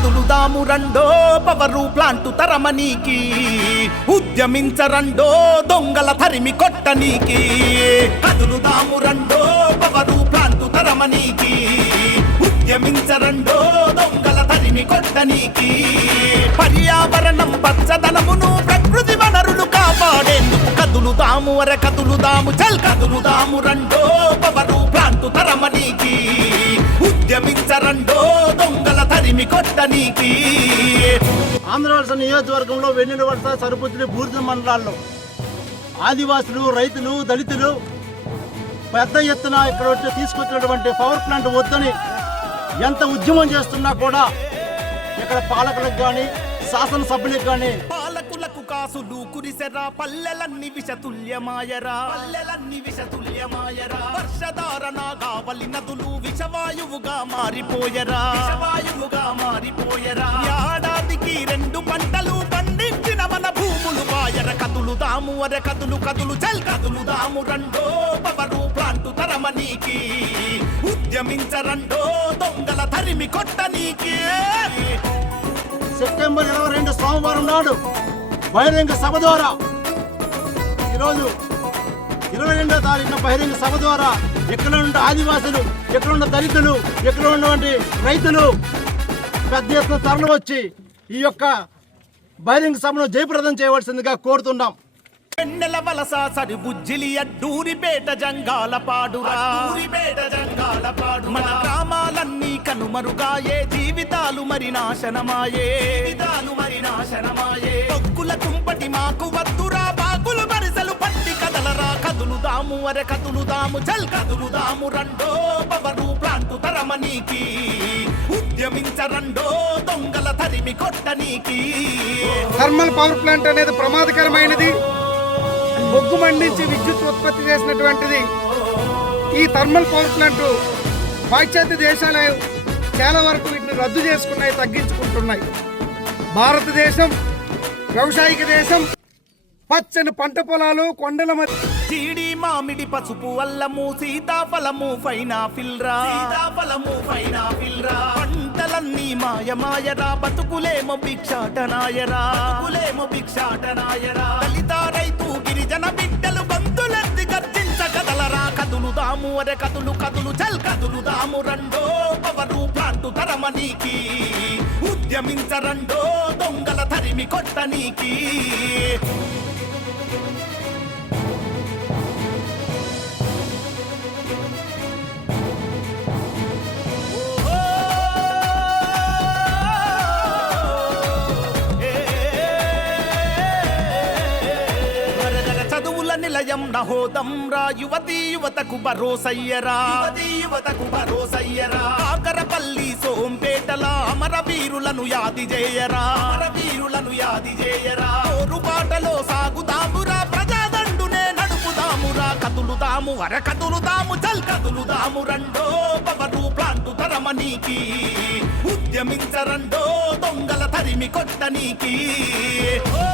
కదులుదాము రండో power plant తరమనీకి ఉద్యమించరండో దొంగల తరిమి కొట్టనీకి కదులుదాము రండో పవరు ప్లాంటు తరమనీకి ఉద్యమించరండో దొంగల తరిమి కొట్టనీకి పర్యావరణం పచ్చదనమును ప్రకృతి వనరులు కాపాడేందుకు కదులుదాము అర కదులుదాము చల్ కదులుదాము రండో పవరు ప్లాంటు తరమనీకి ఉద్యమించరండో దొంగల తరిమి కొట్టనీకి ఆంధ్రవలస నియోజకవర్గంలో వెన్నెల వలస సరుపుతులు బూర్జ మండలాల్లో ఆదివాసులు రైతులు దళితులు పెద్ద ఎత్తున ఇక్కడ వచ్చి తీసుకొచ్చినటువంటి పవర్ ప్లాంట్ వద్దని ఎంత ఉద్యమం చేస్తున్నా కూడా ఇక్కడ పాలకులకు కానీ శాసనసభ్యులకు కానీ కాసులు కురిసెరా పల్లెలన్నీ విషతుల్యమాయరా. పల్లెలన్నీ విషతుల్యమాయరా. వర్షధారణ కావలి నదులు విషవాయువుగా మారిపోయరా. విషవాయువుగా మారిపోయరా. ఏడాదికి రెండు పంటలు పండించిన మన భూములు వాయర కదులు దాము అర కదులు కదులు చల్ కదులు దాము రండో పవరు ప్లాంటు తరమనీకి ఉద్యమించరండో దొంగల తరిమి కొట్టనీకి సెప్టెంబర్ ఇరవై రెండు సోమవారం నాడు బహిరంగ సభ ద్వారా. ఈరోజు ఇరవై రెండో తారీఖున బహిరంగ సభ ద్వారా ఇక్కడ ఉన్న ఆదివాసులు ఇక్కడ ఉన్న దళితులు ఇక్కడ ఉన్నటువంటి రైతులు పెద్ద ఎత్తున తరలి వచ్చి ఈ యొక్క బహిరంగ సభను జయప్రదం చేయవలసిందిగా కోరుతున్నాం. వెన్నెల వలస సరి బుజ్జిలి అడ్డూరిపేట జంగాల పాడురా. అడ్డూరిపేట జంగాల పాడు మన గ్రామాలన్నీ కనుమరుగాయే జీవితాలు మరి నాశనమాయే. జీవితాలు మరి నాశనమాయే ఒక్కుల కుంపటి మాకు వద్దురా బాకులు పరిసలు పట్టి కదలరా. కదులుదాము అరె కదులుదాము చల్ కదులుదాము రండో పవరు ప్లాంటు తరమనీకి ఉద్యమించరండో దొంగల తరిమి కొట్టనీకి థర్మల్ పవర్ ప్లాంట్ అనేది ప్రమాదకరమైనది. బొగ్గు మండించి విద్యుత్ ఉత్పత్తి చేసినటువంటిది. ఈ థర్మల్ పవర్ ప్లాంట్ పాశ్చాత్య దేశాలు చాలా వరకు వీటిని రద్దు చేసుకున్నాయి తగ్గించుకుంటున్నాయి. భారతదేశం వ్యవసాయిక దేశం పచ్చని పంట పొలాలు కొండల మధ్య చీడి మామిడి పసుపు అల్లము సీతాఫలము ఫైనాఫిల్ రా సీతాఫలము ఫైనాఫిల్ రా పంటలన్నీ మాయమాయరా బతుకులేమో భిక్షాటనాయరా. బతుకులేమో భిక్షాటనాయరా. దళిత రైతు గిరిజన బిడ్డలు గొంతులెత్తి గర్జించగదలరా కదులుదాము అరె కదులు కదులు చల్ కదులుదాము రండో పవరు ప్లాంటు తరమనీకి. ఉద్యమించరండో దొంగల తరిమి కొట్టనీకి నిలయం నహోదం రా యువతి యువతకు భరోసయ్యరా. యువతి యువతకు భరోసయ్యరా. కాకరపల్లి సోంపేటల అమర వీరులను యాది చేయరా అమర వీరులను యాది చేయరా బాటలో సాగుదామురా ప్రజాదండునే నడుపుదామురా కదులుదాము అర కదులుదాము చల్ కదులుదాము రండో పవరు ప్లాంటు తరమనీకి ఉద్యమించరండో దొంగల తరిమి కొట్టనీకి ఓ